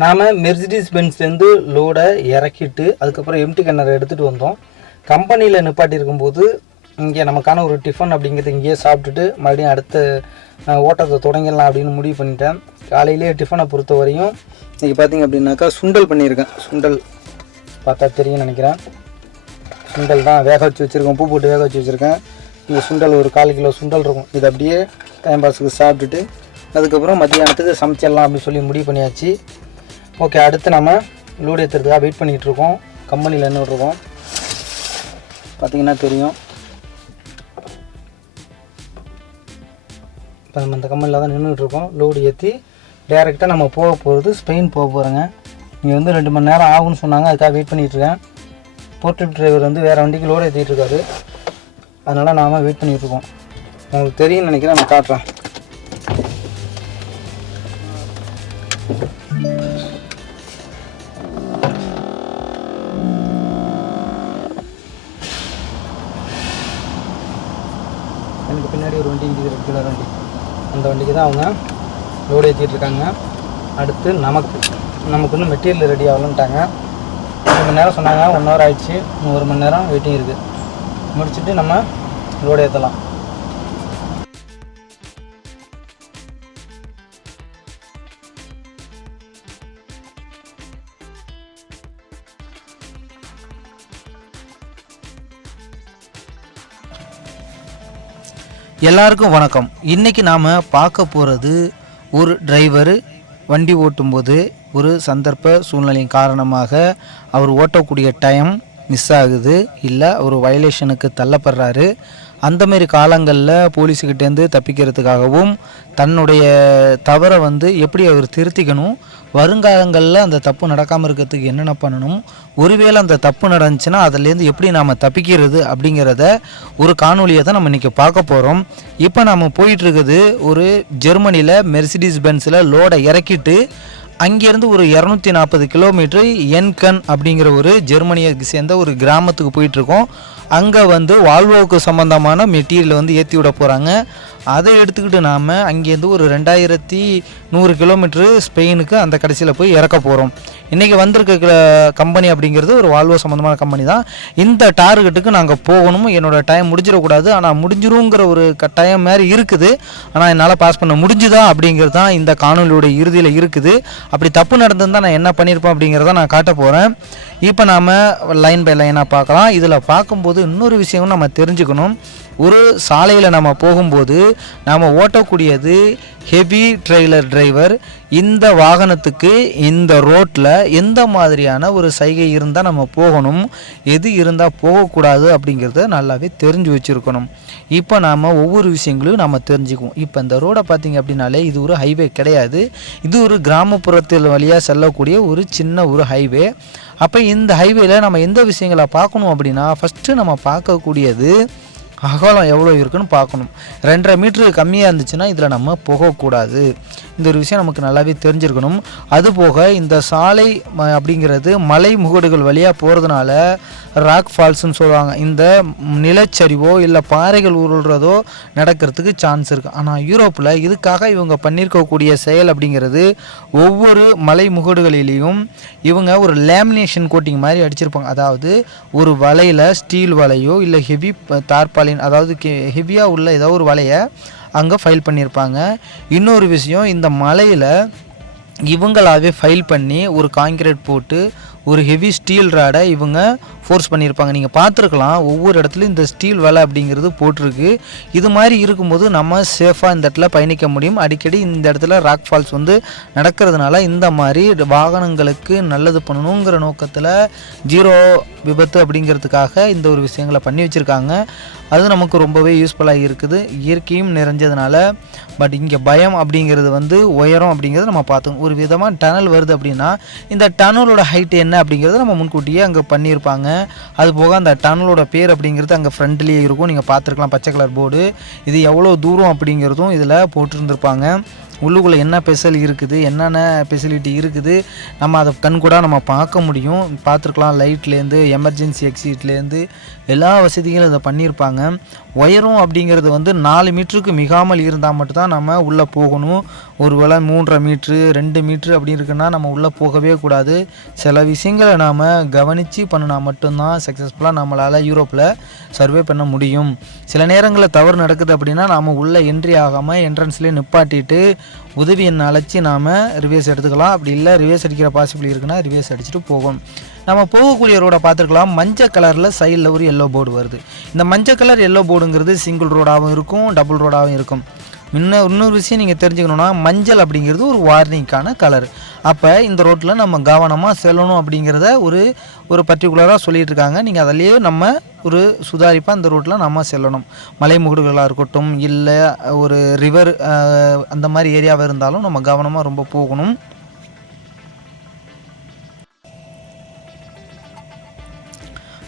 நாம் மெர்சிடிஸ் பென்ஸ்லேருந்து லோடை இறக்கிட்டு அதுக்கப்புறம் எம்டி கன்னரை எடுத்துகிட்டு வந்தோம். கம்பெனியில் நிப்பாட்டி இருக்கும்போது இங்கே நமக்கான ஒரு டிஃபன் அப்படிங்கிறது இங்கேயே சாப்பிட்டுட்டு மறுபடியும் அடுத்த ஓட்டத்தை தொடங்கிடலாம் அப்படின்னு முடிவு பண்ணிட்டேன். காலையிலே டிஃபனை பொறுத்த வரையும் இன்றைக்கி பார்த்திங்க அப்படின்னாக்கா சுண்டல் பண்ணியிருக்கேன். சுண்டல் பார்த்தா தெரியும்னு நினைக்கிறேன். சுண்டல் தான் வேக வச்சு வச்சுருக்கேன், உப்பு போட்டு வேக வச்சு வச்சுருக்கேன். இந்த சுண்டல் ஒரு 1/4 கிலோ சுண்டல் இருக்கும். இது அப்படியே டைம் பாஸுக்கு சாப்பிட்டுட்டு அதுக்கப்புறம் மத்தியானத்துக்கு சமைச்சிடலாம் அப்படின்னு சொல்லி முடிவு பண்ணியாச்சு. ஓகே, அடுத்து நம்ம லோடு ஏற்றுறதுக்காக வெயிட் பண்ணிகிட்ருக்கோம். கம்பெனியில் என்ன இருக்கோம் பார்த்திங்கன்னா தெரியும். இப்போ நம்ம இந்த கம்பெனியில் தான் நின்றுட்டுருக்கோம். லோடு ஏற்றி டேரெக்டாக நம்ம போக போகிறது ஸ்பெயின் போக போகிறோங்க. இங்கே வந்து 2 மணி நேரம் ஆகும்னு சொன்னாங்க, அதுக்காக வெயிட் பண்ணிகிட்ருக்கேன். போர்ட்ரிப் டிரைவர் வந்து வேறு வண்டிக்கு லோடு ஏற்றிட்டுருக்காரு, அதனால் நாம் வெயிட் பண்ணிகிட்ருக்கோம். உங்களுக்கு தெரியும்னு நினைக்கிறேன், நான் காட்டுறேன். எனக்கு பின்னாடி ஒரு வண்டி இருக்குது, ரெட் கலர் வண்டி. அந்த வண்டிக்கு தான் அவங்க லோடு ஏற்றிட்டுருக்காங்க. அடுத்து நமக்கு இன்னும் மெட்டீரியல் ரெடி ஆகலன்ட்டாங்க. 2 மணி நேரம் சொன்னாங்க, 1 ஹவர் ஆகிடுச்சு. 1 மணி நேரம் வெயிட்டிங் இருக்குது. முடிச்சுட்டு நம்ம லோடு ஏற்றலாம். எல்லாருக்கும் வணக்கம். இன்றைக்கி நாம் பார்க்க போகிறது ஒரு டிரைவர் வண்டி ஓட்டும்போது ஒரு சந்தர்ப்ப சூழ்நிலையின் காரணமாக அவர் ஓட்டக்கூடிய டைம் மிஸ் ஆகுது, இல்லை ஒரு வயலேஷனுக்கு தள்ளப்படுறாரு. அந்தமாரி காலங்களில் போலீஸுக்கிட்டேருந்து தப்பிக்கிறதுக்காகவும் தன்னுடைய தவறை எப்படி அவர் திருத்திக்கணும், வருங்காலங்களில் அந்த தப்பு நடக்காமல் இருக்கிறதுக்கு என்னென்ன பண்ணணும், ஒருவேளை அந்த தப்பு நடந்துச்சுன்னா அதுலேருந்து எப்படி நாம் தப்பிக்கிறது அப்படிங்கிறத ஒரு காணொலியை தான் நம்ம இன்றைக்கி பார்க்க போகிறோம். இப்போ நம்ம போயிட்டுருக்குது ஒரு ஜெர்மனியில் மெர்சிடிஸ் பென்ஸில் லோடை இறக்கிட்டு அங்கேருந்து ஒரு 240 கிலோமீட்டர் என்கன் அப்படிங்கிற ஒரு ஜெர்மனியை சேர்ந்த ஒரு கிராமத்துக்கு போயிட்டுருக்கோம். அங்கே வால்வோவுக்கு சம்மந்தமான மெட்டீரியல் ஏற்றி விட போகிறாங்க. அதை எடுத்துக்கிட்டு நாம் அங்கேருந்து ஒரு 2100 கிலோமீட்ரு ஸ்பெயினுக்கு அந்த கடைசியில் போய் இறக்க போகிறோம். இன்றைக்கி வந்திருக்க கம்பெனி அப்படிங்கிறது ஒரு வால்வோ சம்மந்தமான கம்பெனி தான். இந்த டார்கெட்டுக்கு நாங்கள் போகணும். என்னோடய டைம் முடிஞ்சிடக்கூடாது, ஆனால் முடிஞ்சிருங்கிற ஒரு டைம் மாதிரி இருக்குது. ஆனால் என்னால் பாஸ் பண்ண முடிஞ்சுதா அப்படிங்கிறது தான் இந்த காணொலியோட இறுதியில் இருக்குது. அப்படி தப்பு நடந்திருந்தால் நான் என்ன பண்ணியிருப்பேன் அப்படிங்கிறத நான் காட்ட போகிறேன். இப்போ நாம் லைன் பை லைனாக பார்க்கலாம். இதில் பார்க்கும்போது இன்னொரு விஷயம் நம்ம தெரிஞ்சுக்கணும். ஒரு சாலையில் நம்ம போகும்போது நாம் ஓட்டக்கூடியது ஹெவி ட்ரெய்லர் டிரைவர். இந்த வாகனத்துக்கு இந்த ரோட்டில் எந்த மாதிரியான ஒரு சைகை இருந்தால் நம்ம போகணும், எது இருந்தால் போகக்கூடாது அப்படிங்கிறத நல்லாவே தெரிஞ்சு வச்சுருக்கணும். இப்போ நாம் ஒவ்வொரு விஷயங்களையும் நம்ம தெரிஞ்சுக்குவோம். இப்போ இந்த ரோடை பார்த்திங்க அப்படின்னாலே இது ஒரு ஹைவே கிடையாது, இது ஒரு கிராமப்புறத்தில் வழியாக செல்லக்கூடிய ஒரு சின்ன ஒரு ஹைவே. அப்போ இந்த ஹைவேயில் நம்ம எந்த விஷயங்களை பார்க்கணும் அப்படின்னா, ஃபஸ்ட்டு நம்ம பார்க்கக்கூடியது அகலம் எவ்வளோ இருக்குன்னு பார்க்கணும். 2.5 மீட்ரு கம்மியாக இருந்துச்சுன்னா இதில் நம்ம போகக்கூடாது. இந்த ஒரு விஷயம் நமக்கு நல்லாவே தெரிஞ்சிருக்கணும். அதுபோக இந்த சாலை அப்படிங்கிறது மலை முகடுகள் வழியாக போகிறதுனால ராக் ஃபால்ஸ்ன்னு சொல்லுவாங்க. இந்த நிலச்சரிவோ இல்லை பாறைகள் உருள்றதோ நடக்கிறதுக்கு சான்ஸ் இருக்குது. ஆனால் யூரோப்பில் இதுக்காக இவங்க பண்ணியிருக்கக்கூடிய செயல் அப்படிங்கிறது ஒவ்வொரு மலை முகடுகளிலையும் இவங்க ஒரு லேமினேஷன் கோட்டிங் மாதிரி அடிச்சிருப்பாங்க. அதாவது ஒரு வலையில் ஸ்டீல் வலையோ இல்லை ஹெவி தார்பாலின், அதாவது ஹெவியாக உள்ள ஏதோ ஒரு வலையை அங்கே ஃபைல் பண்ணியிருப்பாங்க. இன்னொரு விஷயம், இந்த மலையில் இவங்களாவே ஃபைல் பண்ணி ஒரு கான்கிரீட் போட்டு ஒரு ஹெவி ஸ்டீல் ராடை இவங்க ஃபோர்ஸ் பண்ணியிருப்பாங்க. நீங்கள் பார்த்துருக்கலாம், ஒவ்வொரு இடத்துலையும் இந்த ஸ்டீல் வலை அப்படிங்கிறது போட்டிருக்கு. இது மாதிரி இருக்கும்போது நம்ம சேஃபாக இந்த இடத்துல பயணிக்க முடியும். அடிக்கடி இந்த இடத்துல ராக் ஃபால்ஸ் நடக்கிறதுனால இந்த மாதிரி வாகனங்களுக்கு நல்லது பண்ணணுங்கிற நோக்கத்தில் ஜீரோ விபத்து அப்படிங்கிறதுக்காக இந்த ஒரு விஷயங்களை பண்ணி வச்சுருக்காங்க. அது நமக்கு ரொம்பவே யூஸ்ஃபுல்லாக இருக்குது, இயற்கையும் நிறைஞ்சதுனால. பட் இங்கே பயம் அப்படிங்கிறது உயரம் அப்படிங்கிறது நம்ம பார்த்தோம். ஒரு விதமாக டனல் வருது அப்படின்னா இந்த டனலோட ஹைட் என்ன அப்படிங்கிறது நம்ம முன்கூட்டியே அங்கே பண்ணியிருப்பாங்க. அது போக அந்த டனலோட பேர் அப்படிங்கிறது அங்கே ஃப்ரண்ட்லேயே இருக்கும், நீங்கள் பார்த்துருக்கலாம், பச்சை கலர் போர்டு. இது எவ்வளோ தூரம் அப்படிங்கிறதும் இதில் போட்டிருந்துருப்பாங்க. உள்ளுக்குள்ளே என்ன ஸ்பெஷல் இருக்குது, என்னென்ன ஃபெசிலிட்டி இருக்குது, நம்ம அதை கண்கூட நம்ம பார்க்க முடியும். பார்த்துருக்கலாம், லைட்லேருந்து எமர்ஜென்சி எக்ஸிட்லேருந்து எல்லா வசதிகளும் இதை பண்ணியிருப்பாங்க. உயரம் அப்படிங்கிறது வந்து 4 மீட்டருக்கு மிகாமல் இருந்தால் மட்டும்தான் நம்ம உள்ளே போகணும். ஒரு வேளை 3.5 மீட்ரு 2 மீட்ரு அப்படி இருக்குன்னா நம்ம உள்ளே போகவே கூடாது. சில விஷயங்களை நாம் கவனித்து பண்ணினா மட்டும்தான் சக்ஸஸ்ஃபுல்லாக நம்மளால் யூரோப்பில் சர்வே பண்ண முடியும். சில நேரங்களில் தவறு நடக்குது அப்படின்னா நாம் உள்ளே என்ட்ரி ஆகாமல் என்ட்ரன்ஸ்லேயே நிப்பாட்டிட்டு உதவி எண்ணை அழைச்சி நாம் ரிவேஸ் எடுத்துக்கலாம். அப்படி இல்லை ரிவேஸ் அடிக்கிற பாசிபிலிட்டி இருக்குன்னா ரிவேஸ் அடிச்சுட்டு போகணும். நம்ம போகக்கூடிய ரோடை பார்த்துருக்கலாம். மஞ்சள் கலரில் சைடில் ஒரு எல்லோ போர்டு வருது. இந்த மஞ்சள் கலர் எல்லோ போர்டுங்கிறது சிங்கிள் ரோடாகவும் இருக்கும், டபுள் ரோடாகவும் இருக்கும். இன்னொரு விஷயம் நீங்கள் தெரிஞ்சுக்கணுன்னா, மஞ்சள் அப்படிங்கிறது ஒரு வார்னிங்கான கலர். அப்போ இந்த ரோட்டில் நம்ம கவனமாக செல்லணும் அப்படிங்கிறத ஒரு பர்டிகுலராக சொல்லிகிட்டு இருக்காங்க. நீங்கள் அதிலேயே நம்ம ஒரு சுதாரிப்பாக இந்த ரோட்டில் நம்ம செல்லணும். மலைமுகடுகளாக இருக்கட்டும், இல்லை ஒரு ரிவர் அந்த மாதிரி ஏரியாவாக இருந்தாலும் நம்ம கவனமாக ரொம்ப போகணும்.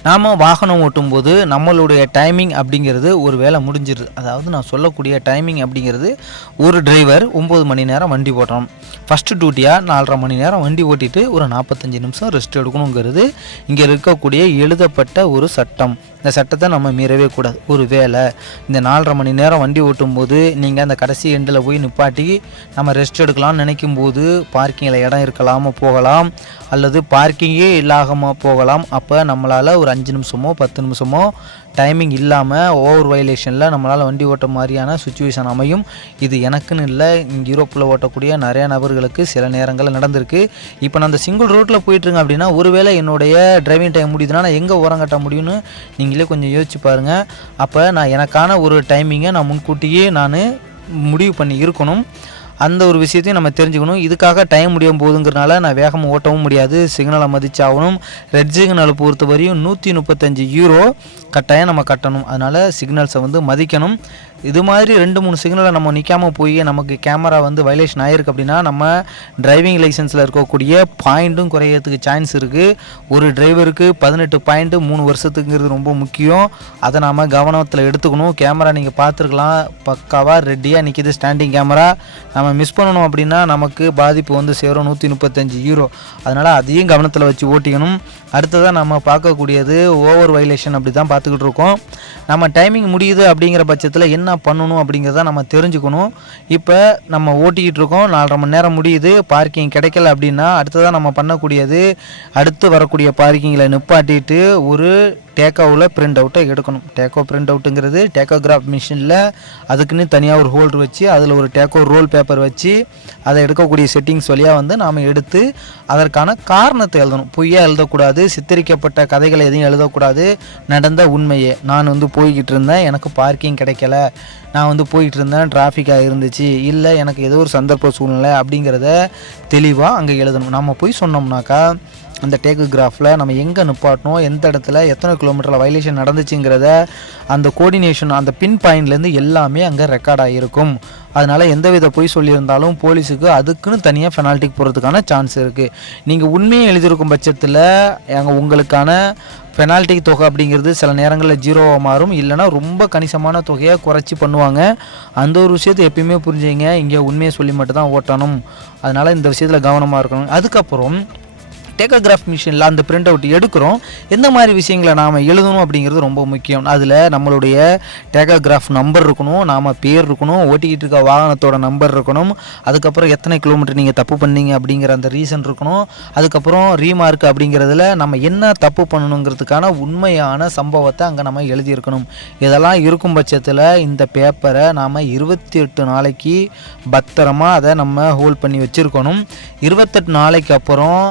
நாம் வாகனம் ஓட்டும்போது நம்மளுடைய டைமிங் அப்படிங்கிறது ஒரு வேளை முடிஞ்சிருது. அதாவது நான் சொல்லக்கூடிய டைமிங் அப்படிங்கிறது, ஒரு டிரைவர் 9 மணி நேரம் வண்டி ஓட்டணும். ஃபஸ்ட்டு டியூட்டியாக 4.5 மணி நேரம் வண்டி ஓட்டிட்டு ஒரு 45 நிமிஷம் ரெஸ்ட் எடுக்கணுங்கிறது இங்கே இருக்கக்கூடிய எழுதப்பட்ட ஒரு சட்டம். இந்த சட்டத்தை நம்ம மீறவே கூடாது. ஒரு வேளை இந்த 4.5 மணி நேரம் வண்டி ஓட்டும்போது நீங்கள் அந்த கடைசி எண்டில் போய் நிப்பாட்டி நம்ம ரெஸ்ட் எடுக்கலாம்னு நினைக்கும் போது பார்க்கிங்கில் இடம் இருக்கலாமல் போகலாம், அல்லது பார்க்கிங்கே இல்லாமல் போகலாம். அப்போ நம்மளால் ஒரு 5 நிமிஷமோ 10 நிமிஷமோ டைமிங் இல்லாமல் ஓவர் வயலேஷனில் நம்மளால் வண்டி ஓட்ட மாதிரியான சுச்சுவேஷன் அமையும். இது எனக்குன்னு இல்லை, இங்கே யூரோப்பில் ஓட்டக்கூடிய நிறையா நபர்களுக்கு சில நேரங்களில் நடந்திருக்கு. இப்போ நான் அந்த சிங்கிள் ரோட்டில் போயிட்டுருங்க அப்படின்னா, ஒருவேளை என்னுடைய டிரைவிங் டைம் முடியுதுன்னா நான் எங்கே ஓரம் கட்ட முடியும்னு நீங்களே கொஞ்சம் யோசிச்சு பாருங்கள். அப்போ நான் எனக்கான ஒரு டைமிங்கை நான் முன்கூட்டியே நான் முடிவு பண்ணி இருக்கணும். அந்த ஒரு விஷயத்தையும் நம்ம தெரிஞ்சுக்கணும். இதுக்காக டைம் முடியும் போதுங்கிறனால நான் வேகமாக ஓட்டவும் முடியாது, சிக்னலை மதிச்சாகணும். ரெட் சிக்னலை பொறுத்த வரையும் 135 யூரோ கட்டாயம் நம்ம கட்டணும். அதனால் சிக்னல்ஸை வந்து மதிக்கணும். இது மாதிரி 2-3 சிக்னலை நம்ம நிற்காமல் போய் நமக்கு கேமரா வந்து வயலேஷன் ஆகிருக்கு அப்படின்னா நம்ம டிரைவிங் லைசன்ஸில் இருக்கக்கூடிய பாயிண்ட்டும் குறையிறதுக்கு சான்ஸ் இருக்குது. ஒரு டிரைவருக்கு 18 பாயிண்ட்டு 3 வருஷத்துக்குங்கிறது ரொம்ப முக்கியம். அதை நாம் கவனத்தில் எடுத்துக்கணும். கேமரா நீங்கள் பார்த்துருக்கலாம், பக்காவாக ரெடியாக நிற்கிது ஸ்டாண்டிங் கேமரா. நம்ம மிஸ் பண்ணணும் அப்படின்னா நமக்கு பாதிப்பு வந்து சேரும் 135 யூரோ. அதனால் அதையும் கவனத்தில் வச்சு ஓட்டிக்கணும். அடுத்ததாக நம்ம பார்க்கக்கூடியது ஓவர் வயலேஷன். அப்படி தான் பார்த்துக்கிட்டு இருக்கோம். நம்ம டைமிங் முடியுது அப்படிங்கிற பட்சத்தில் என்ன பண்ணணும் அப்படிங்கிறத நம்ம தெரிஞ்சுக்கணும். இப்போ நம்ம ஓட்டிக்கிட்டு இருக்கோம், 4.5 மணி நேரம் முடியுது, பார்க்கிங் கிடைக்கல அப்படின்னா அடுத்ததாக நம்ம பண்ணக்கூடியது, அடுத்து வரக்கூடிய பார்க்கிங்கில் நிப்பாட்டிட்டு ஒரு டேக்கோவில் பிரிண்ட் அவுட்டை எடுக்கணும். டேக்கோ பிரிண்ட் அவுட்டுங்கிறது டேக்கோகிராஃப் மிஷினில் அதுக்குன்னு தனியாக ஒரு ஹோல்டர் வச்சு அதில் ஒரு டேக்கோ ரோல் பேப்பர் வச்சு அதை எடுக்கக்கூடிய செட்டிங்ஸ் வழியாக வந்து நாம் எடுத்து அதற்கான காரணத்தை எழுதணும். பொய்யாக எழுதக்கூடாது, சித்தரிக்கப்பட்ட கதைகளை எதையும் எழுதக்கூடாது. நடந்த உண்மையே, நான் வந்து போய்கிட்டு இருந்தேன், எனக்கு பார்க்கிங் கிடைக்கல, நான் வந்து போயிட்டு இருந்தேன், டிராஃபிக்காக இருந்துச்சு, இல்லை எனக்கு ஏதோ ஒரு சந்தர்ப்ப சூழ்நிலை அப்படிங்கிறத தெளிவாக அங்கே எழுதணும். நம்ம போய் சொன்னோம்னாக்கா அந்த டேக்கோகிராஃபில் நம்ம எங்கே நிப்பாட்டணும், எந்த இடத்துல எத்தனை கிலோமீட்டரில் வயலேஷன் நடந்துச்சுங்கிறத அந்த கோஆர்டினேஷன் அந்த பின் பாயிண்ட்லேருந்து எல்லாமே அங்கே ரெக்கார்ட் ஆகிருக்கும். அதனால் எந்தவித பொய் சொல்லியிருந்தாலும் போலீஸுக்கு அதுக்குன்னு தனியாக பெனால்ட்டிக்கு போகிறதுக்கான சான்ஸ் இருக்குது. நீங்கள் உண்மையை எழுதியிருக்கும் பட்சத்தில் உங்களுக்கான பெனால்ட்டி தொகை அப்படிங்கிறது சில நேரங்களில் 0வாக மாறும், இல்லைனா ரொம்ப கணிசமான தொகையை குறைச்சி பண்ணுவாங்க. அந்த ஒரு விஷயத்தை எப்பயுமே புரிஞ்சுங்க. இங்கே உண்மையை சொல்லி மட்டும்தான் ஓட்டணும். அதனால் இந்த விஷயத்தில் கவனமாக இருக்கணும். அதுக்கப்புறம் டேக்கோகிராஃப் மிஷினில் அந்த பிரிண்ட் அவுட் எடுக்கிறோம், எந்த மாதிரி விஷயங்களை நாம் எழுதணும் அப்படிங்கிறது ரொம்ப முக்கியம். அதில் நம்மளுடைய டேக்கோகிராஃப் நம்பர் இருக்கணும், நாம் பேர் இருக்கணும், ஓட்டிக்கிட்டு இருக்க வாகனத்தோட நம்பர் இருக்கணும், அதுக்கப்புறம் எத்தனை கிலோமீட்டர் நீங்கள் தப்பு பண்ணீங்க அப்படிங்கிற அந்த ரீசன் இருக்கணும், அதுக்கப்புறம் ரீமார்க் அப்படிங்கிறதுல நம்ம என்ன தப்பு பண்ணணுங்கிறதுக்கான உண்மையான சம்பவத்தை அங்கே நம்ம எழுதியிருக்கணும். இதெல்லாம் இருக்கும் பட்சத்தில் இந்த பேப்பரை நாம் 28 நாளைக்கு பத்திரமாக அதை நம்ம ஹோல்ட் பண்ணி வச்சுருக்கணும். 28 நாளைக்கு அப்புறம்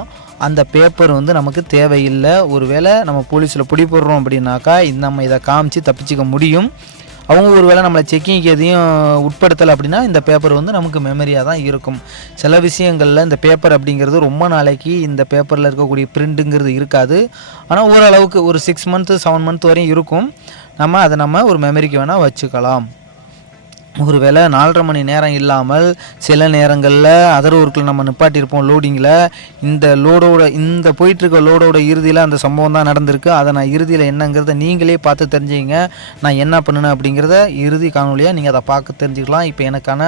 அந்த பேப்பர் வந்து நமக்கு தேவையில்லை. ஒருவேளை நம்ம போலீஸில் பிடிபடுறோம் அப்படின்னாக்கா நம்ம இதை காமிச்சு தப்பிச்சிக்க முடியும். அவங்க ஒரு வேளை நம்மளை செக்கிங்க்கு எதையும் உட்படுத்தலை அப்படின்னா இந்த பேப்பர் வந்து நமக்கு மெமரியாக தான் இருக்கும். சில விஷயங்களில் இந்த பேப்பர் அப்படிங்கிறது ரொம்ப நாளைக்கு இந்த பேப்பரில் இருக்கக்கூடிய பிரிண்ட்டுங்கிறது இருக்காது. ஆனால் ஓரளவுக்கு ஒரு 6 மந்த்து 7 மந்த் வரையும் இருக்கும். நம்ம அதை ஒரு மெமரிக்கு வேணால் வச்சுக்கலாம். ஒருவேளை 4.5 மணி நேரம் இல்லாமல் சில நேரங்களில் அதர் ஒர்க்கில் நம்ம நிப்பாட்டியிருப்போம் லோடிங்கில். இந்த போயிட்டுருக்க லோடோட இறுதியில் அந்த சம்பவம் தான் நடந்திருக்கு. அதை நான் இறுதியில் என்னங்கிறத நீங்களே பார்த்து தெரிஞ்சுங்க. நான் என்ன பண்ணினேன் அப்படிங்கிறத இறுதி காணொலியாக நீங்கள் அதை பார்க்க தெரிஞ்சுக்கலாம். இப்போ எனக்கான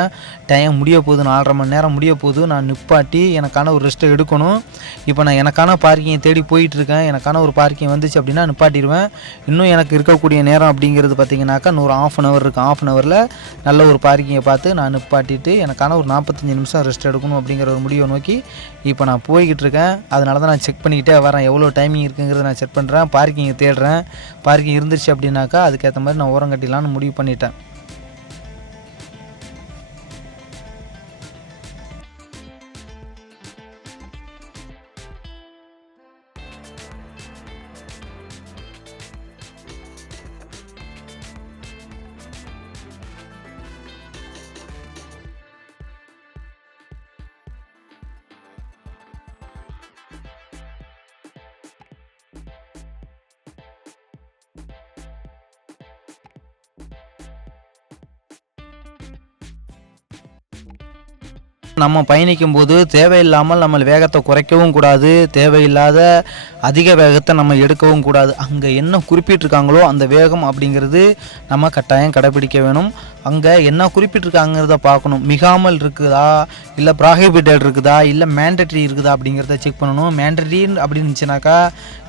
டைம் முடிய போகுது, 4.5 மணி நேரம் முடிய போகுது. நான் நிப்பாட்டி எனக்கான ஒரு ரெஸ்ட்டை எடுக்கணும். இப்போ நான் எனக்கான பார்க்கிங்கை தேடி போயிட்டுருக்கேன். எனக்கான ஒரு பார்க்கிங் வந்துச்சு அப்படின்னா நிப்பாட்டிடுவேன். இன்னும் எனக்கு இருக்கக்கூடிய நேரம் அப்படிங்கிறது பார்த்திங்கனாக்கா இன்னொரு ½ அன் ஹவர் இருக்குது. ½ அன் ஹவரில் நல்ல ஒரு பார்க்கிங்கை பார்த்து நான் நிப்பாட்டிட்டு எனக்கான ஒரு 45 நிமிஷம் ரெஸ்ட் எடுக்கணும் அப்படிங்கிற ஒரு முடிவை நோக்கி இப்போ நான் போய்கிட்டு இருக்கேன். அதனால தான் நான் செக் பண்ணிக்கிட்டே வரேன், எவ்வளோ டைமிங் இருக்குங்கிறத நான் செக் பண்ணுறேன், பார்க்கிங்கை தேடுறேன். பார்க்கிங் இருந்துச்சு அப்படின்னாக்கா அதுக்கேற்ற மாதிரி நான் ஓரம் கட்டிடலான்னு முடிவு பண்ணிட்டேன். நம்ம பயணிக்கும் போது தேவையில்லாமல் நம்ம வேகத்தை குறைக்கவும் கூடாது, தேவையில்லாத அதிக வேகத்தை நம்ம எடுக்கவும் கூடாது. அங்கே என்ன குறிப்பிட்டிருக்காங்களோ அந்த வேகம் அப்படிங்கிறது நம்ம கட்டாயம் கடைப்பிடிக்க வேணும். அங்கே என்ன குறிப்பிட்டிருக்காங்கிறத பார்க்கணும். மிகாமல் இருக்குதா, இல்லை ப்ராஹிபிட்டட் இருக்குதா, இல்லை மேண்டட்ரி இருக்குதா அப்படிங்கிறத செக் பண்ணணும். மேண்டட்ரி அப்படின்னு இருந்துச்சுனாக்கா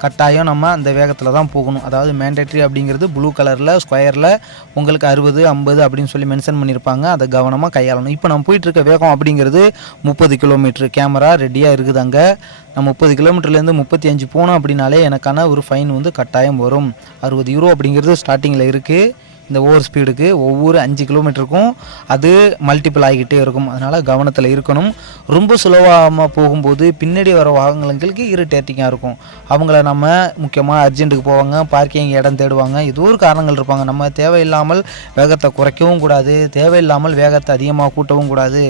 கட்டாயம் நம்ம அந்த வேகத்தில் தான் போகணும். அதாவது மேண்டட்ரி அப்படிங்கிறது ப்ளூ கலரில் ஸ்கொயரில் உங்களுக்கு 60, 50 அப்படின்னு சொல்லி மென்ஷன் பண்ணியிருப்பாங்க. அதை கவனமாக கையாளணும். இப்போ நம்ம போயிட்டுருக்க வேகம் அப்படிங்கிறது 30 கிலோமீட்டர். கேமரா ரெடியாக இருக்குது. அங்கே நான் 30 கிலோமீட்டர்லேருந்து 35 போனோம் அப்படின்னாலே எனக்கான ஒரு ஃபைன் வந்து கட்டாயம் வரும். 60 யூரோ அப்படிங்கிறது ஸ்டார்டிங்கில் இருக்குது. இந்த ஓவர் ஸ்பீடுக்கு ஒவ்வொரு 5 கிலோமீட்டருக்கும் அது மல்டிபிள் ஆகிக்கிட்டே இருக்கும். அதனால் கவனத்தில் இருக்கணும். ரொம்ப சுலபமாக போகும்போது பின்னாடி வர வாகனங்களுக்கு இரிட்டேட்டிங்காக இருக்கும். அவங்கள நம்ம முக்கியமாக அர்ஜென்ட்டுக்கு போவாங்க, பார்க்கிங் இடம் தேடுவாங்க, ஏதோ ஒரு காரணங்கள் இருப்பாங்க. நம்ம தேவையில்லாமல் வேகத்தை குறைக்கவும் கூடாது, தேவையில்லாமல் வேகத்தை அதிகமாக கூட்டவும் கூடாது.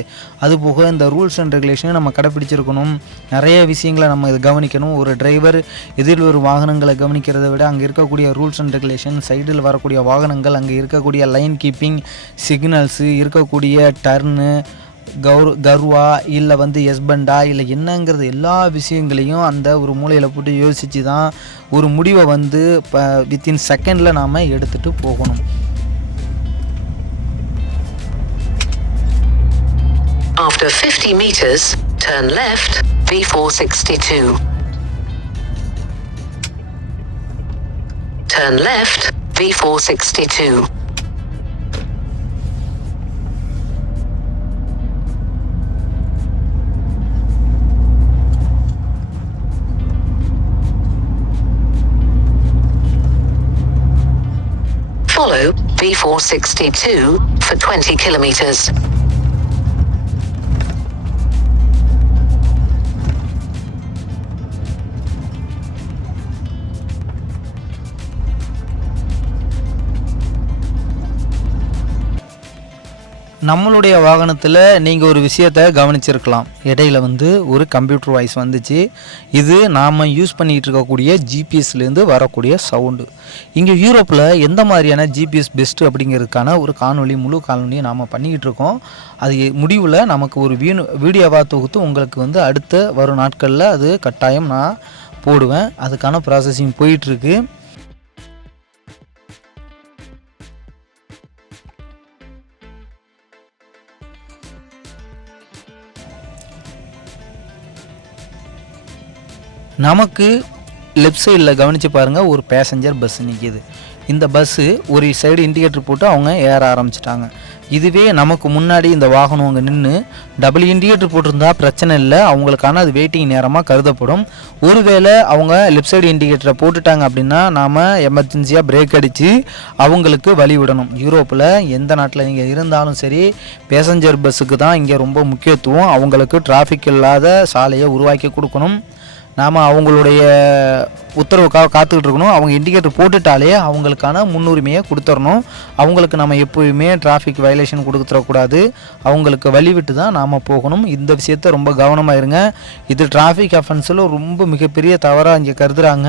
அதுபோக இந்த ரூல்ஸ் அண்ட் ரெகுலேஷனை நம்ம கடைப்பிடிச்சிருக்கணும். நிறைய விஷயங்களை நம்ம இதை கவனிக்கணும். ஒரு டிரைவர் எதிரில் ஒரு வாகனங்களை கவனிக்கிறத விட அங்கே இருக்கக்கூடிய ரூல்ஸ் அண்ட் ரெகுலேஷன், சைடில் வரக்கூடிய வாகனங்கள், அங்கே இருக்கக்கூடிய லைன் கீப்பிங், சிக்னல்ஸு, இருக்கக்கூடிய டர்னு, கர்வா இல்லை வந்து எஸ்பண்டா இல்லை என்னங்கிறது எல்லா விஷயங்களையும் அந்த ஒரு மூலையில் போட்டு யோசித்து தான் ஒரு முடிவை வந்து வித்தின் செகண்டில் நாம் எடுத்துகிட்டு போகணும். After 50 meters, turn left, V462. Turn left, V462. Follow V462 for 20 kilometers. நம்மளுடைய வாகனத்தில் நீங்கள் ஒரு விஷயத்தை கவனிச்சிருக்கலாம். இடையில வந்து ஒரு கம்ப்யூட்டர் வாய்ஸ் வந்துச்சு. இது நாம் யூஸ் பண்ணிகிட்டு இருக்கக்கூடிய ஜிபிஎஸ்லேருந்து வரக்கூடிய சவுண்டு. இங்கே யூரோப்பில் எந்த மாதிரியான ஜிபிஎஸ் பெஸ்ட்டு அப்படிங்கிறதுக்கான ஒரு முழு காணொலியை நாம் பண்ணிக்கிட்டு இருக்கோம். அது முடிவில் நமக்கு ஒரு வீடியோவாக தொகுத்து உங்களுக்கு வந்து அடுத்த வரும் நாட்களில் அது கட்டாயம் நான் போடுவேன். அதுக்கான ப்ராசஸிங் போயிட்டுருக்கு. நமக்கு லெஃப்ட் சைடில் கவனித்து பாருங்கள், ஒரு பேசஞ்சர் பஸ் நிற்கிது. இந்த பஸ்ஸு ஒரு சைடு இண்டிகேட்டர் போட்டு அவங்க ஏற ஆரம்பிச்சிட்டாங்க. இதுவே நமக்கு முன்னாடி இந்த வாகனம் அங்கே நின்று டபுள் இண்டிகேட்டர் போட்டிருந்தா பிரச்சனை இல்லை, அவங்களுக்கான அது வெயிட்டிங் நேரமாக கருதப்படும். ஒருவேளை அவங்க லெஃப்ட் சைடு இண்டிகேட்டரை போட்டுட்டாங்க அப்படின்னா நாம் எமர்ஜென்சியாக பிரேக் அடித்து அவங்களுக்கு வழி விடணும். யூரோப்பில் எந்த நாட்டில் நீங்கள் இருந்தாலும் சரி, பேசஞ்சர் பஸ்ஸுக்கு தான் இங்கே ரொம்ப முக்கியத்துவம். அவங்களுக்கு டிராஃபிக் இல்லாத சாலையை உருவாக்கி கொடுக்கணும். நாம் அவங்களுடைய உத்தரவுக்காக காத்துக்கிட்டு இருக்கணும். அவங்க இண்டிகேட்டர் போட்டுட்டாலே அவங்களுக்கான முன்னுரிமையை கொடுத்துடணும். அவங்களுக்கு நம்ம எப்போயுமே டிராஃபிக் வயலேஷன் கொடுத்துடக்கூடாது. அவங்களுக்கு வழி விட்டு தான் நாம் போகணும். இந்த விஷயத்த ரொம்ப கவனமாக இருங்க. இது டிராஃபிக் அஃபென்ஸில் ரொம்ப மிகப்பெரிய தவறாக இங்கே கருதுகிறாங்க.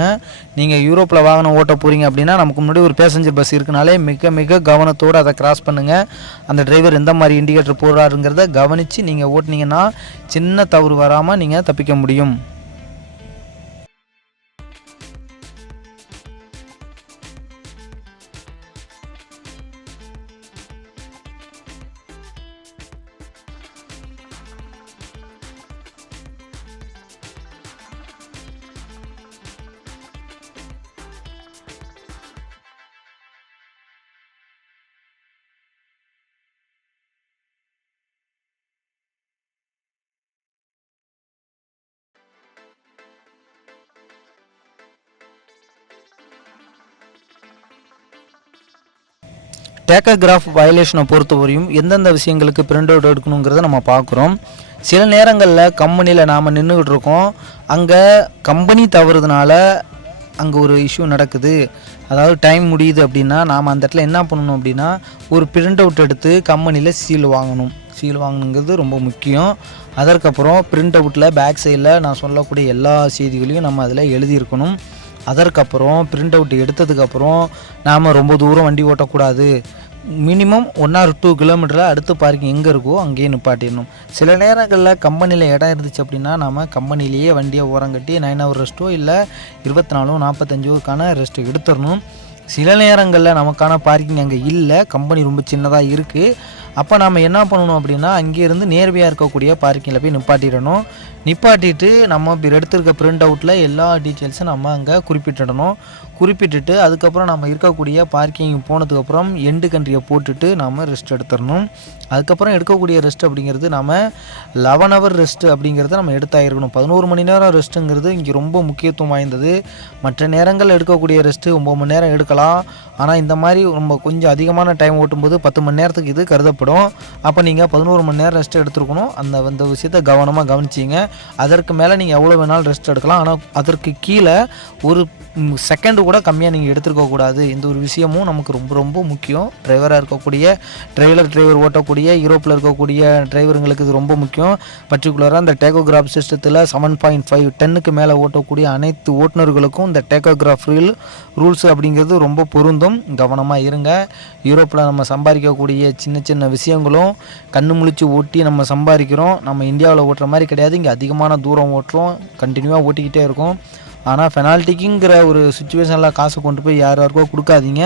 நீங்கள் யூரோப்பில் வாகனம் ஓட்ட போகிறீங்க அப்படின்னா நமக்கு முன்னாடி ஒரு பேசஞ்சர் பஸ் இருக்குனாலே மிக மிக கவனத்தோடு அதை கிராஸ் பண்ணுங்கள். அந்த டிரைவர் எந்த மாதிரி இண்டிகேட்டர் போடுறாருங்கிறத கவனித்து நீங்கள் ஓட்டினீங்கன்னா சின்ன தவறு வராமல் நீங்கள் தப்பிக்க முடியும். டேக்கோகிராஃப் வயலேஷனை பொறுத்தவரையும் எந்தெந்த விஷயங்களுக்கு பிரிண்ட் அவுட் எடுக்கணுங்கிறத நம்ம பார்க்குறோம். சில நேரங்களில் கம்பெனியில் நாம் நின்றுக்கிட்டு இருக்கோம், அங்கே கம்பெனி தவறுதுனால அங்கே ஒரு இஷ்யூ நடக்குது, அதாவது டைம் முடியுது அப்படின்னா நாம் அந்த இடத்துல என்ன பண்ணணும் அப்படின்னா ஒரு பிரிண்ட் அவுட் எடுத்து கம்பெனியில் சீல் வாங்கணுங்கிறது ரொம்ப முக்கியம். அதற்கப்புறம் பிரிண்ட் அவுட்டில் பேக் சைடில் நான் சொல்லக்கூடிய எல்லா செய்திகளையும் நம்ம அதில் எழுதியிருக்கணும். அதற்கப்புறம் பிரிண்ட் அவுட் எடுத்ததுக்கப்புறம் நாம் ரொம்ப தூரம் வண்டி ஓட்டக்கூடாது. மினிமம் 1 or 2 கிலோமீட்டரில் அடுத்த பார்க்கிங் எங்கே இருக்கோ அங்கேயே நிப்பாட்டிடணும். சில நேரங்களில் கம்பெனியில் இடம் இருந்துச்சு அப்படின்னா நம்ம கம்பெனிலேயே வண்டியை ஓரங்கட்டி 9 hour ரெஸ்ட்டோ இல்லை 24 45க்கான ரெஸ்ட்டு எடுத்துடணும். சில நேரங்களில் நமக்கான பார்க்கிங் அங்கே இல்லை, கம்பெனி ரொம்ப சின்னதாக இருக்குது. அப்போ நாம் என்ன பண்ணணும் அப்படின்னா அங்கேருந்து நேர்வையாக இருக்கக்கூடிய பார்க்கிங்கில் போய் நிப்பாட்டிட்டு நம்ம எடுத்திருக்க பிரிண்ட் அவுட்டில் எல்லா டீட்டெயில்ஸும் நம்ம அங்கே குறிப்பிட்டுட்டு அதுக்கப்புறம் நம்ம இருக்கக்கூடிய பார்க்கிங் போனதுக்கப்புறம் எண்டு கண்ட்ரியை போட்டுட்டு நாம் ரெஸ்ட் எடுத்துடணும். அதுக்கப்புறம் எடுக்கக்கூடிய ரெஸ்ட் அப்படிங்கிறது நம்ம 11 hour ரெஸ்ட்டு அப்படிங்கிறத நம்ம எடுத்தாயிருக்கணும். 11 மணி நேரம் ரெஸ்ட்டுங்கிறது இங்கே ரொம்ப முக்கியத்துவம் வாய்ந்தது. மற்ற நேரங்களில் எடுக்கக்கூடிய ரெஸ்ட்டு 9 மணி நேரம் எடுக்கலாம். ஆனால் இந்த மாதிரி ரொம்ப கொஞ்சம் அதிகமான டைம் ஓட்டும்போது 10 மணி நேரத்துக்கு இது கருதப்படும். அப்போ நீங்கள் 11 மணி நேரம் ரெஸ்ட் எடுத்துருக்கணும். அந்த விஷயத்தை கவனமாக கவனிச்சிங்க. அதற்கு மேலே நீங்கள் எவ்வளோ வேணாலும் ரெஸ்ட் எடுக்கலாம். ஆனால் அதற்கு கீழே ஒரு செகண்டு கூட கம்மியாக நீங்கள் எடுத்துருக்கக்கூடாது. இந்த ஒரு விஷயமும் நமக்கு ரொம்ப ரொம்ப முக்கியம். டிரைவர் ஓட்டக்கூடிய யூரோப்பில் இருக்கக்கூடிய டிரைவருங்களுக்கு இது ரொம்ப முக்கியம். பர்டிகுலராக இந்த டேக்கோகிராஃப் சிஸ்டத்தில் 7.5 டன்னுக்கு மேலே ஓட்டக்கூடிய அனைத்து ஓட்டுநர்களுக்கும் இந்த டேக்கோகிராஃப் ரூல்ஸ் அப்படிங்கிறது ரொம்ப பொருந்தும். கவனமாக இருங்க. யூரோப்பில் நம்ம சம்பாதிக்கக்கூடிய சின்ன சின்ன விஷயங்களும் கண்ணு முழிச்சு ஓட்டி நம்ம சம்பாதிக்கிறோம். நம்ம இந்தியாவில் ஓட்டுற மாதிரி கிடையாது. இங்கே அதிகமான தூரம் ஓட்டுறோம், கண்டினியூவாக ஓட்டிக்கிட்டே இருக்கோம். ஆனால் பெனால்ட்டிக்குங்கிற ஒரு சுச்சுவேஷனில் காசு கொண்டு போய் யாருக்கோ கொடுக்காதீங்க.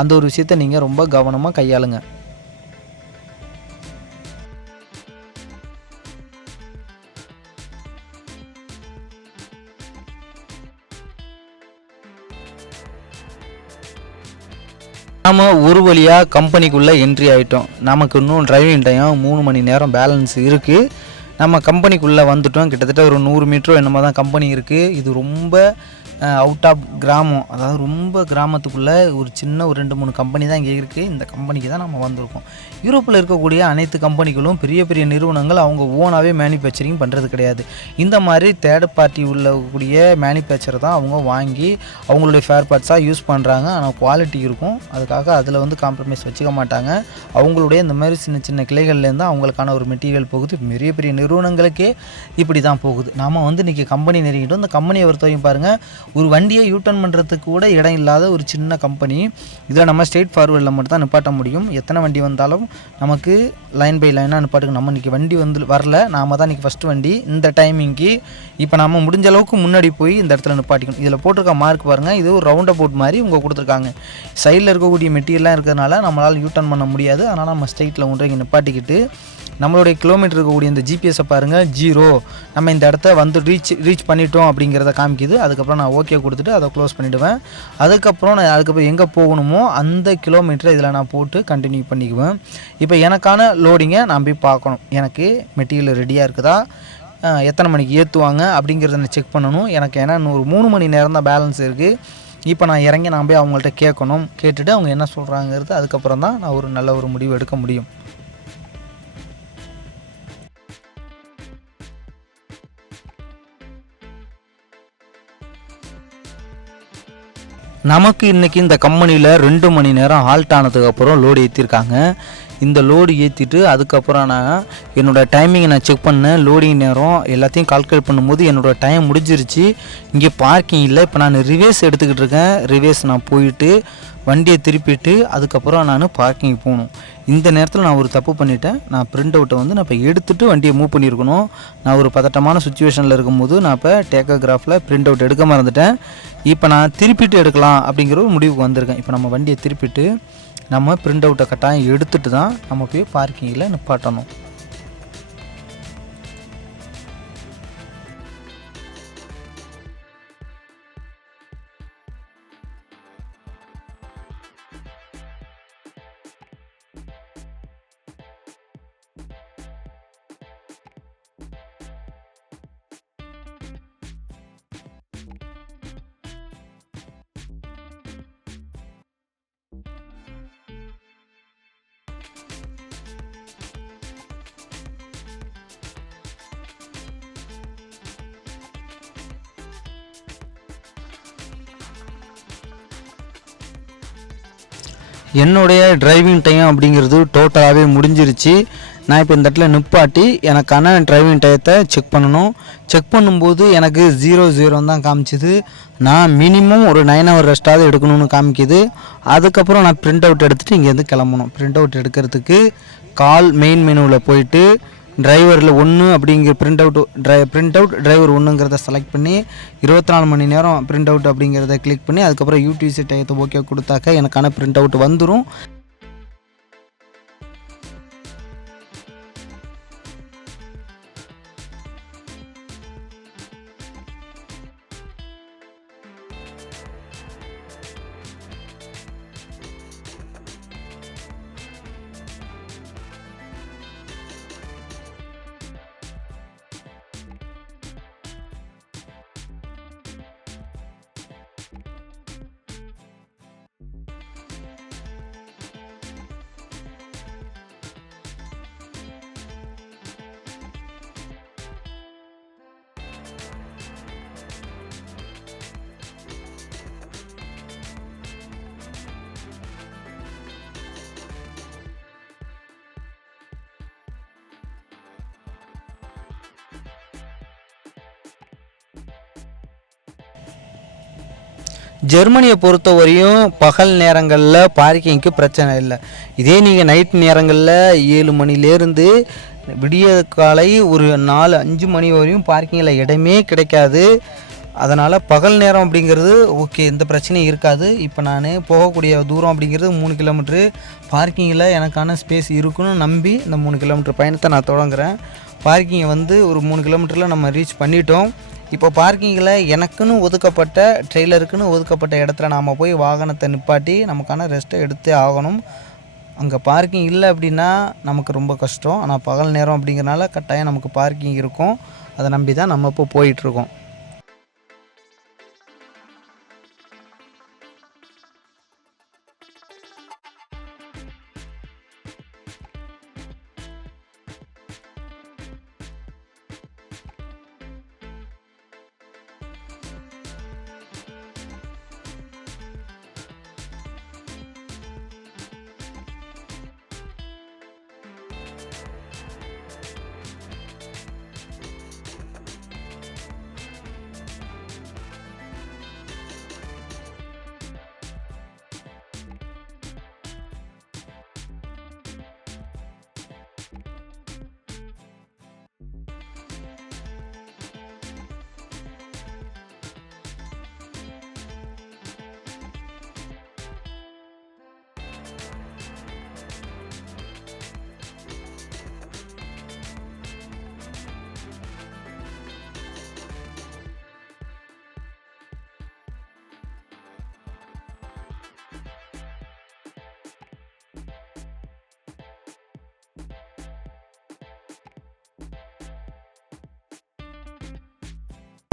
அந்த ஒரு விஷயத்தை நீங்கள் ரொம்ப கவனமாக கையாளுங்க. நாம் ஒரு வழியாக கம்பெனிக்குள்ளே என்ட்ரி ஆகிட்டோம். நமக்கு இன்னும் டிரைவிங் டைம் 3 மணி நேரம் பேலன்ஸ் இருக்குது. நம்ம கம்பெனிக்குள்ளே வந்துட்டோம். கிட்டத்தட்ட ஒரு 100 மீட்டரோ என்னமோ தான் கம்பெனி இருக்குது. இது ரொம்ப அவுட் ஆஃப் கிராமம், அதாவது ரொம்ப கிராமத்துக்குள்ளே ஒரு சின்ன ஒரு 2-3 கம்பெனி தான் இங்கே இருக்குது. இந்த கம்பெனிக்கு தான் நம்ம வந்திருக்கோம். யூரோப்பில் இருக்கக்கூடிய அனைத்து கம்பெனிகளும் பெரிய பெரிய நிறுவனங்கள் அவங்க ஓனாகவே மேனுஃபேக்சரிங் பண்ணுறது கிடையாது. இந்த மாதிரி தேர்ட் பார்ட்டி உள்ளக்கூடிய மேனுஃபேக்சரை தான் அவங்க வாங்கி அவங்களுடைய ஃபேர் பார்ட்ஸாக யூஸ் பண்ணுறாங்க. ஆனால் குவாலிட்டி இருக்கும், அதுக்காக அதில் வந்து காம்ப்ரமைஸ் வச்சுக்க மாட்டாங்க. அவங்களுடைய இந்த மாதிரி சின்ன சின்ன கிளைகள்லேருந்து அவங்களுக்கான ஒரு மெட்டீரியல் போகுது. பெரிய பெரிய நிறுவனங்களுக்கே இப்படி தான் போகுது. நாம் வந்து இன்றைக்கி கம்பெனி நெருங்கிட்டோம். இந்த கம்பெனியை பொறுத்தவரைக்கும் பாருங்கள், ஒரு வண்டியை யூட்டர்ன் பண்ணுறதுக்கு கூட இடம் இல்லாத ஒரு சின்ன கம்பெனி. இதில் நம்ம ஸ்ட்ரெயிட் ஃபார்வர்டில் மட்டும் தான் நிப்பாட்ட முடியும். எத்தனை வண்டி வந்தாலும் நமக்கு லைன் பை லைனாக நிப்பாட்டுக்கு. நம்ம இன்றைக்கி வண்டி வரல, நாம் தான் இன்றைக்கி ஃபஸ்ட்டு வண்டி. இந்த டைமிங்க்கு இப்போ நம்ம முடிஞ்ச அளவுக்கு முன்னாடி போய் இந்த இடத்துல நிப்பாட்டிக்கணும். இதில் போட்டிருக்க மார்க் பாருங்கள், இது ஒரு ரவுண்ட் அபவுட் மாதிரி இவங்க கொடுத்துருக்காங்க. சைடில் இருக்கக்கூடிய மெட்டீரியல்லாம் இருக்கிறதுனால நம்மளால் யூட்டர்ன் பண்ண முடியாது. அதனால் நம்ம ஸ்ட்ரெயிட்டில் கொண்டு இங்கே நிப்பாட்டிக்கிட்டு நம்மளுடைய கிலோமீட்டர் இருக்கக்கூடிய இந்த ஜிபிஎஸை பாருங்கள், 0. நம்ம இந்த இடத்த வந்து ரீச் பண்ணிட்டோம் அப்படிங்கிறத காமிக்குது. அதுக்கப்புறம் நான் ஓகே கொடுத்துட்டு அதை க்ளோஸ் பண்ணிவிடுவேன். அதுக்கப்புறம் எங்கே போகணுமோ அந்த கிலோமீட்டரை இதில் நான் போட்டு கண்டினியூ பண்ணிக்குவேன். இப்போ எனக்கான லோடிங்கை நான் போய் பார்க்கணும். எனக்கு மெட்டீரியல் ரெடியாக இருக்குதா, எத்தனை மணிக்கு ஏற்றுவாங்க அப்படிங்கிறத நான் செக் பண்ணணும். எனக்கு ஏன்னா ஒரு 3 மணி நேரம் தான் பேலன்ஸ் இருக்குது. இப்போ நான் இறங்கி நான் போய் அவங்கள்ட்ட கேட்டுட்டு அவங்க என்ன சொல்கிறாங்கிறது அதுக்கப்புறம் தான் நான் ஒரு நல்ல ஒரு முடிவு எடுக்க முடியும். நமக்கு இன்றைக்கி இந்த கம்பெனியில் 2 மணி நேரம் ஹால்ட் ஆனதுக்கப்புறம் லோடு ஏற்றிருக்காங்க. இந்த லோடு ஏற்றிட்டு அதுக்கப்புறம் நான் என்னோடய டைமிங்கை நான் செக் பண்ணேன். லோடிங் நேரம் எல்லாத்தையும் கால்குலேட் பண்ணும்போது என்னோடய டைம் முடிஞ்சிருச்சு. இங்கே பார்க்கிங் இல்லை. இப்போ நான் ரிவேஸ் எடுத்துக்கிட்டு இருக்கேன். ரிவேஸ் நான் போயிட்டு வண்டியை திருப்பிட்டு அதுக்கப்புறம் நான் பார்க்கிங் போகணும். இந்த நேரத்தில் நான் ஒரு தப்பு பண்ணிட்டேன். நான் பிரிண்ட் அவுட்டை வந்து நான் இப்போ எடுத்துகிட்டு வண்டியை மூவ் பண்ணியிருக்கணும். நான் ஒரு பதட்டமான சுச்சுவேஷனில் இருக்கும்போது நான் இப்போ டேக்கோகிராஃபில் பிரிண்ட் அவுட் எடுக்க மறந்துட்டேன். இப்போ நான் திருப்பிட்டு எடுக்கலாம் அப்படிங்கிற ஒரு முடிவுக்கு வந்திருக்கேன். இப்போ நம்ம வண்டியை திருப்பிட்டு நம்ம பிரிண்ட் அவுட்டை கட்டாயம் எடுத்துகிட்டு தான் நம்ம போய் பார்க்கிங்கில் நிப்பாட்டணும். என்னுடைய டிரைவிங் டைம் அப்படிங்கிறது டோட்டலாகவே முடிஞ்சிருச்சு. நான் இப்போ இந்த இடத்துல நிப்பாட்டி எனக்கான டிரைவிங் டயத்தை செக் பண்ணணும். செக் பண்ணும்போது எனக்கு 0:0 தான் காமிச்சிது. நான் மினிமம் ஒரு 9 ஹவர் ரெஸ்ட்டாவது எடுக்கணும்னு காமிக்குது. அதுக்கப்புறம் நான் பிரிண்ட் அவுட் எடுத்துகிட்டு இங்கேருந்து கிளம்பணும். பிரிண்ட் அவுட் எடுக்கிறதுக்கு கால் மெயின் மெனுவில் போயிட்டு டிரைவரில் 1 அப்படிங்கிற பிரிண்ட் அவுட் டிரைவர் 1ங்கிறத செலக்ட் பண்ணி 24 மணி நேரம் பிரிண்ட் அவுட் அப்படிங்கிறத கிளிக் பண்ணி அதுக்கப்புறம் யூடிசி டயத்தை ஓகே கொடுத்தாக்க எனக்கான பிரிண்ட் அவுட் வந்துடும். ஜெர்மனியை பொறுத்த வரையும் பகல் நேரங்களில் பார்க்கிங்க்கு பிரச்சனை இல்லை. இதே நீங்கள் நைட் நேரங்களில் 7 மணிலேருந்து விடிய காலை ஒரு 4-5 மணி வரையும் பார்க்கிங்கில் இடமே கிடைக்காது. அதனால் பகல் நேரம் அப்படிங்கிறது ஓகே, எந்த பிரச்சனையும் இருக்காது. இப்போ நான் போகக்கூடிய தூரம் அப்படிங்கிறது 3 கிலோமீட்ரு. பார்க்கிங்கில் எனக்கான ஸ்பேஸ் இருக்குன்னு நம்பி இந்த 3 கிலோமீட்டர் பயணத்தை நான் தொடங்குறேன். பார்க்கிங்கை வந்து ஒரு 3 கிலோமீட்டரில் நம்ம ரீச் பண்ணிட்டோம். இப்போ பார்க்கிங்கில் எனக்குன்னு ஒதுக்கப்பட்ட ட்ரெய்லருக்குன்னு ஒதுக்கப்பட்ட இடத்துல நாம் போய் வாகனத்தை நிப்பாட்டி நமக்கான ரெஸ்ட்டை எடுத்தே ஆகணும். அங்கே பார்க்கிங் இல்லை அப்படின்னா நமக்கு ரொம்ப கஷ்டம். ஆனால் பகல் நேரம் அப்படிங்கிறனால கட்டாயம் நமக்கு பார்க்கிங் இருக்கும். அதை நம்பி தான் நம்ம இப்போ போயிட்டுருக்கோம்.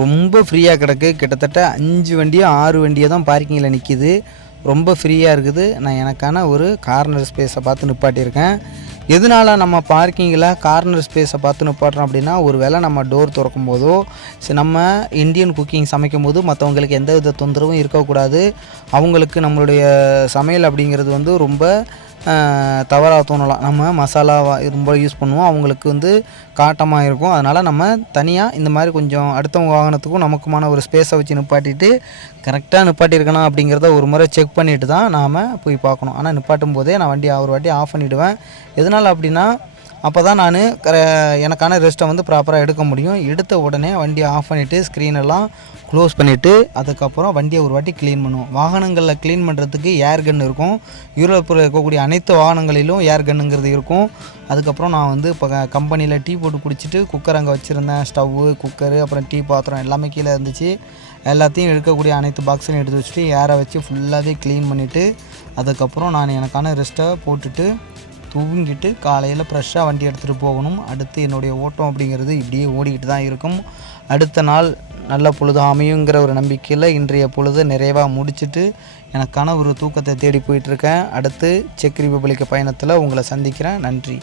ரொம்ப ஃப்ரீயாக கிடக்கு. கிட்டத்தட்ட 5 வண்டியோ 6 வண்டியோ தான் பார்க்கிங்கில் நிற்கிது. ரொம்ப ஃப்ரீயாக இருக்குது. நான் எனக்கான ஒரு கார்னர் ஸ்பேஸை பார்த்து நிப்பாட்டியிருக்கேன். எதனால் நம்ம பார்க்கிங்கில் கார்னர் ஸ்பேஸை பார்த்து நிப்பாட்டுறோம் அப்படின்னா, ஒரு வேளை நம்ம டோர் திறக்கும் போதோ நம்ம இந்தியன் குக்கிங் சமைக்கும் போது மற்றவங்களுக்கு எந்த வித தொந்தரவும் இருக்கக்கூடாது. அவங்களுக்கு நம்மளுடைய சமையல் அப்படிங்கிறது வந்து ரொம்ப தவறாக தோணலாம். நம்ம மசாலா ரொம்ப யூஸ் பண்ணுவோம், அவங்களுக்கு வந்து காட்டமாக இருக்கும். அதனால் நம்ம தனியாக இந்த மாதிரி கொஞ்சம் அடுத்தவங்க வாகனத்துக்கும் நமக்குமான ஒரு ஸ்பேஸை வச்சு நிப்பாட்டிட்டு கரெக்டாக நிப்பாட்டியிருக்கணும் அப்படிங்கிறத ஒரு முறை செக் பண்ணிவிட்டு தான் நாம் போய் பார்க்கணும். ஆனால் நிப்பாட்டும் போதே நான் வண்டியை ஒரு வாட்டி ஆஃப் பண்ணிவிடுவேன். எதனால் அப்படின்னா, அப்போ தான் நான் எனக்கான ரெஸ்ட்டை வந்து ப்ராப்பராக எடுக்க முடியும். எடுத்த உடனே வண்டியை ஆஃப் பண்ணிவிட்டு ஸ்க்ரீனெல்லாம் க்ளோஸ் பண்ணிவிட்டு அதுக்கப்புறம் வண்டியை ஒரு வாட்டி க்ளீன் பண்ணுவோம். வாகனங்களில் க்ளீன் பண்ணுறதுக்கு ஏர் கன் இருக்கும். யூரோப்பில் இருக்கக்கூடிய அனைத்து வாகனங்களிலும் ஏர் கன்னுங்கிறது இருக்கும். அதுக்கப்புறம் நான் வந்து இப்போ கம்பெனியில் டீ போட்டு குடிச்சிட்டு குக்கர் அங்கே வச்சுருந்தேன். ஸ்டவ்வு, குக்கரு, அப்புறம் டீ பாத்திரம் எல்லாமே கீழே இருந்துச்சு. எல்லாத்தையும் எடுக்கக்கூடிய அனைத்து பாக்ஸையும் எடுத்து வச்சுட்டு ஏரை வச்சு ஃபுல்லாகவே க்ளீன் பண்ணிவிட்டு அதுக்கப்புறம் நான் எனக்கான ரெஸ்ட்டை போட்டுட்டு தூங்கிட்டு காலையில் ஃப்ரெஷ்ஷாக வண்டி எடுத்துகிட்டு போகணும். அடுத்து என்னுடைய ஓட்டம் அப்படிங்கிறது இப்படியே ஓடிக்கிட்டு தான் இருக்கும். அடுத்த நாள் நல்ல பொழுது அமையுங்கிற ஒரு நம்பிக்கையில் இன்றைய பொழுது நிறைவாக முடிச்சுட்டு எனக்கான ஒரு தூக்கத்தை தேடி போயிட்டுருக்கேன். அடுத்து செக் ரிபப்ளிக் பயணத்தில் உங்களை சந்திக்கிறேன். நன்றி.